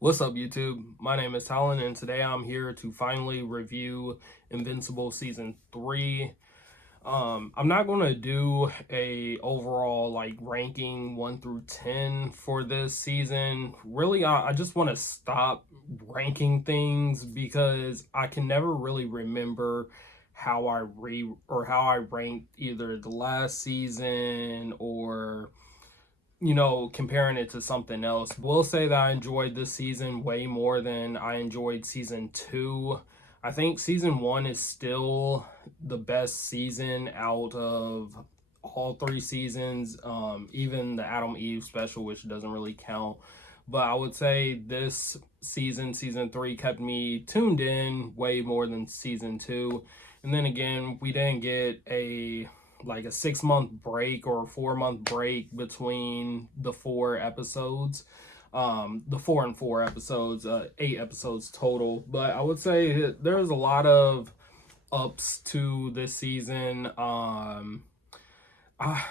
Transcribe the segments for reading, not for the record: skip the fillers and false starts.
What's up, YouTube? My name is Talon, and today I'm here to finally review Invincible Season 3. I'm not going to do a overall ranking 1 through 10 for this season. Really, I just want to stop ranking things because I can never really remember how I ranked either the last season or comparing it to something else. Will say that I enjoyed this season way more than I enjoyed season 2. I think season 1 is still the best season out of all 3 seasons, even the Adam Eve special, which doesn't really count. But I would say this season 3, kept me tuned in way more than season 2. And then again, we didn't get a 6 month break or a 4 month break between the 4 episodes. The 4 and 4 episodes, 8 episodes total. But I would say there's a lot of ups to this season. I, I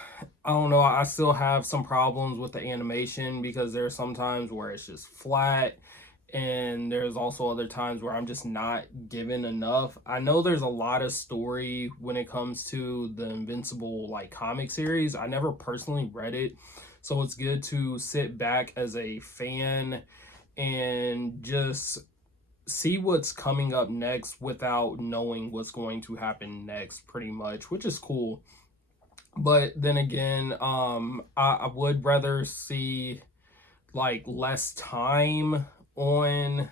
don't know. I still have some problems with the animation because there's some times where it's just flat, and there's also other times where I'm just not given enough. I know there's a lot of story when it comes to the Invincible comic series. I never personally read it, so it's good to sit back as a fan and just see what's coming up next without knowing what's going to happen next, pretty much, which is cool. But then again, I would rather see less time on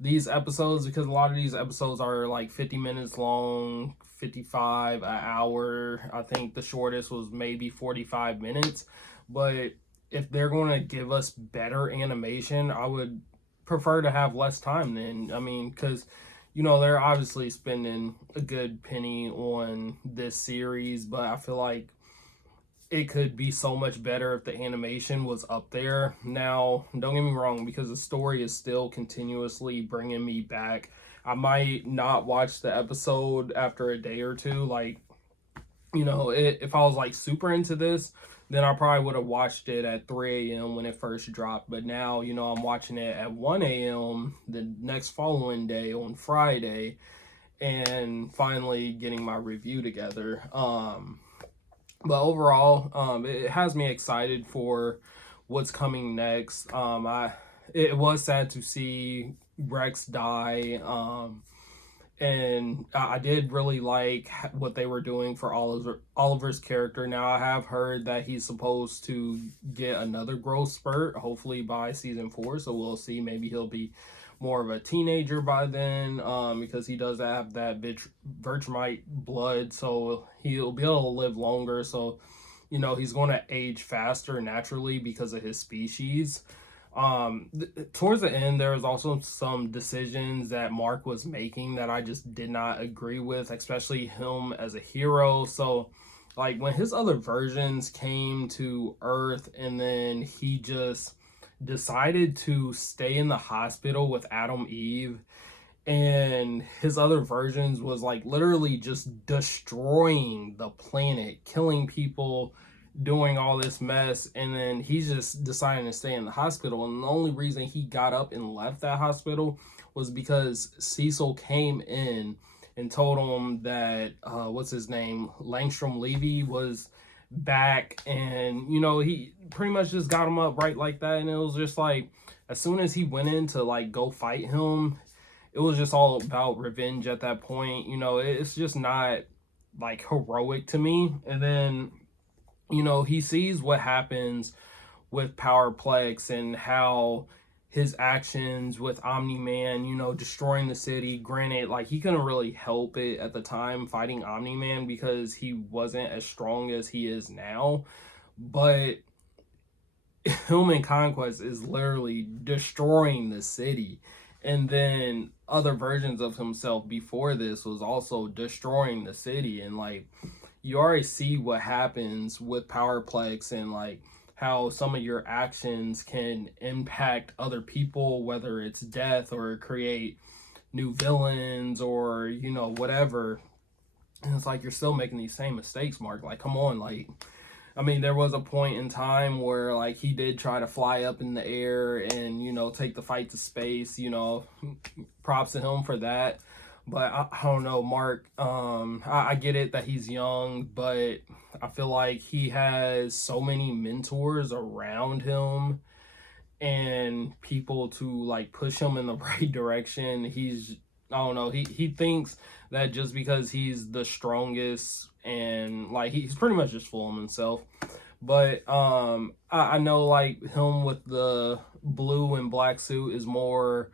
these episodes because a lot of these episodes are 50 minutes long, 55, an hour. I think the shortest was maybe 45 minutes. But if they're going to give us better animation, I would prefer to have less time then. I mean, because they're obviously spending a good penny on this series, but I feel like it could be so much better if the animation was up there. Now, don't get me wrong, because the story is still continuously bringing me back. I might not watch the episode after a day or two. If I was super into this, then I probably would have watched it at 3 a.m. when it first dropped. But now, I'm watching it at 1 a.m. the next following day on Friday and finally getting my review together. But overall, it has me excited for what's coming next. It was sad to see Rex die. And I did really like what they were doing for Oliver's character. Now I have heard that he's supposed to get another growth spurt, hopefully by season 4. So we'll see. Maybe he'll be more of a teenager by then, because he does have that Virgmite blood, so he'll be able to live longer. So he's going to age faster naturally because of his species. Towards the end, there was also some decisions that Mark was making that I just did not agree with, especially him as a hero. So when his other versions came to Earth and then he just decided to stay in the hospital with Adam Eve, and his other versions was literally just destroying the planet, killing people, doing all this mess, and then he's just deciding to stay in the hospital. And the only reason he got up and left that hospital was because Cecil came in and told him that what's his name, Langstrom Levy, was back. And he pretty much just got him up right like that. And it was just as soon as he went in to go fight him, it was just all about revenge at that point. It's just not heroic to me. And then he sees what happens with Powerplex and how his actions with Omni-Man, destroying the city. Granted, he couldn't really help it at the time fighting Omni-Man because he wasn't as strong as he is now. But Human Conquest is literally destroying the city. And then other versions of himself before this was also destroying the city. And you already see what happens with Powerplex and how some of your actions can impact other people, whether it's death or create new villains or whatever. And it's you're still making these same mistakes, Mark. Come on, I mean, there was a point in time where like he did try to fly up in the air and take the fight to space. Props to him for that. But I don't know, Mark. I get it that he's young, but I feel like he has so many mentors around him and people to like push him in the right direction. I don't know, he thinks that just because he's the strongest and like he's pretty much just fooling himself. But I know like him with the blue and black suit is more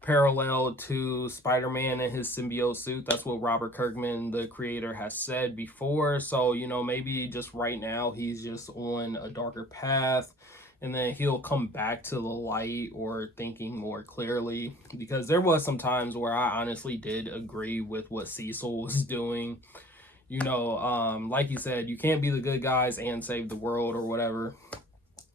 parallel to Spider-Man and his symbiote suit. That's what Robert Kirkman, the creator, has said before. So, maybe just right now he's just on a darker path and then he'll come back to the light or thinking more clearly, because there was some times where I honestly did agree with what Cecil was doing. Like you said, you can't be the good guys and save the world or whatever.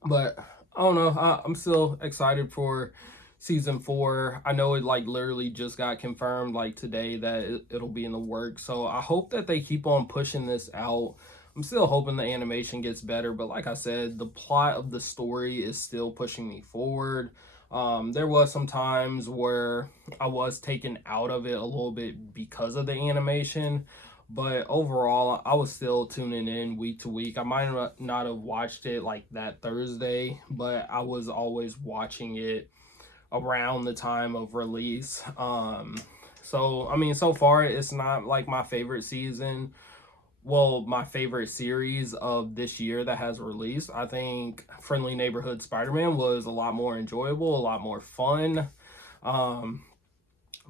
But I don't know. I'm still excited for season 4. I know it like literally just got confirmed like today that it'll be in the works. So I hope that they keep on pushing this out. I'm still hoping the animation gets better, but like I said, the plot of the story is still pushing me forward. There was some times where I was taken out of it a little bit because of the animation, but overall I was still tuning in week to week. I might not have watched it like that Thursday, but I was always watching it around the time of release. So I mean, so far it's not like my favorite season, well, my favorite series of this year that has released. I think Friendly Neighborhood Spider-Man was a lot more enjoyable, a lot more fun. um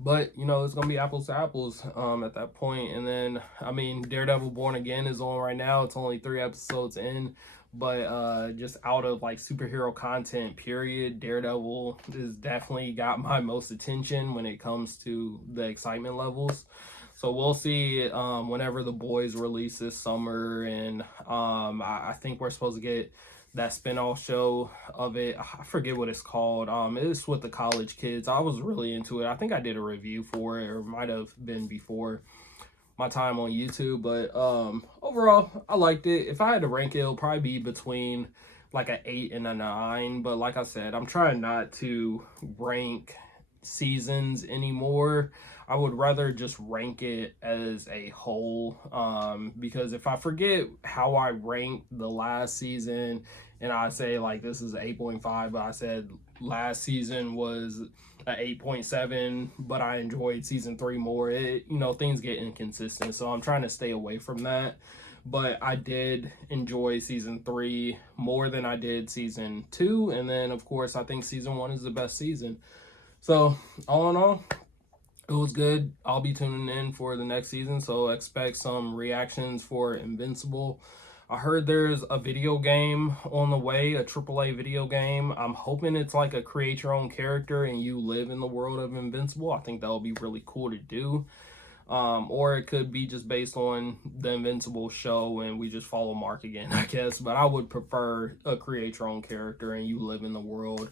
but it's gonna be apples to apples at that point. And then I mean, Daredevil Born Again is on right now. It's only 3 episodes in, but just out of like superhero content period, Daredevil has definitely got my most attention when it comes to the excitement levels. So we'll see whenever The Boys release this summer. And I think we're supposed to get that spin-off show of it. I forget what it's called. It's with the college kids. I was really into it. I think I did a review for it, or might have been before my time on YouTube. But overall, I liked it. If I had to rank it, it'll probably be between like an 8 and a 9. But like I said, I'm trying not to rank seasons anymore. I would rather just rank it as a whole, because if I forget how I ranked the last season and I say like this is 8.5, but I said last season was a 8.7, but I enjoyed season 3 more, things get inconsistent. So I'm trying to stay away from that. But I did enjoy season 3 more than I did season 2. And then, of course, I think season 1 is the best season. So, all in all, it was good. I'll be tuning in for the next season, so expect some reactions for Invincible. I heard there's a video game on the way, a AAA video game. I'm hoping it's like a create your own character and you live in the world of Invincible. I think that would be really cool to do. Or it could be just based on the Invincible show and we just follow Mark again, I guess. But I would prefer a create your own character and you live in the world.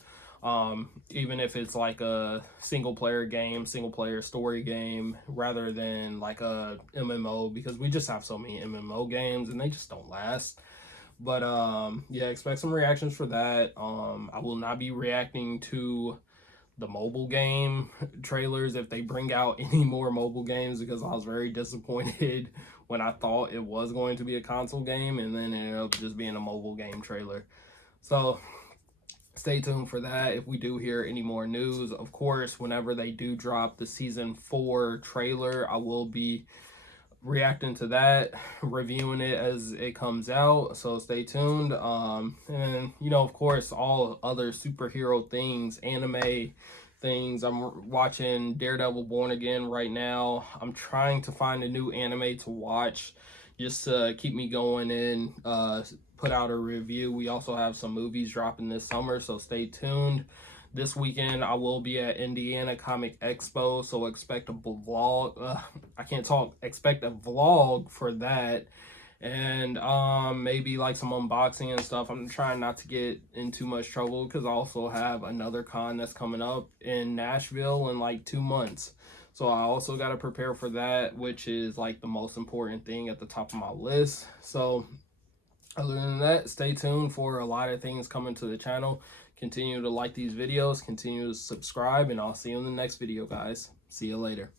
Even if it's like a single player story game, rather than like a MMO, because we just have so many MMO games and they just don't last. But yeah, expect some reactions for that. I will not be reacting to the mobile game trailers if they bring out any more mobile games, because I was very disappointed when I thought it was going to be a console game and then it ended up just being a mobile game trailer. So stay tuned for that if we do hear any more news. Of course, whenever they do drop the season 4 trailer, I will be reacting to that, reviewing it as it comes out. So stay tuned. And of course, all other superhero things, anime things. I'm watching Daredevil Born Again right now. I'm trying to find a new anime to watch just to keep me going and put out a review. We also have some movies dropping this summer, so stay tuned. This weekend I will be at Indiana Comic Expo, so expect a vlog. I can't talk. Expect a vlog for that, and maybe like some unboxing and stuff. I'm trying not to get in too much trouble because I also have another con that's coming up in Nashville in like 2 months. So I also got to prepare for that, which is like the most important thing at the top of my list. So Other than that, stay tuned for a lot of things coming to the channel. Continue to like these videos, continue to subscribe, and I'll see you in the next video, guys. See you later.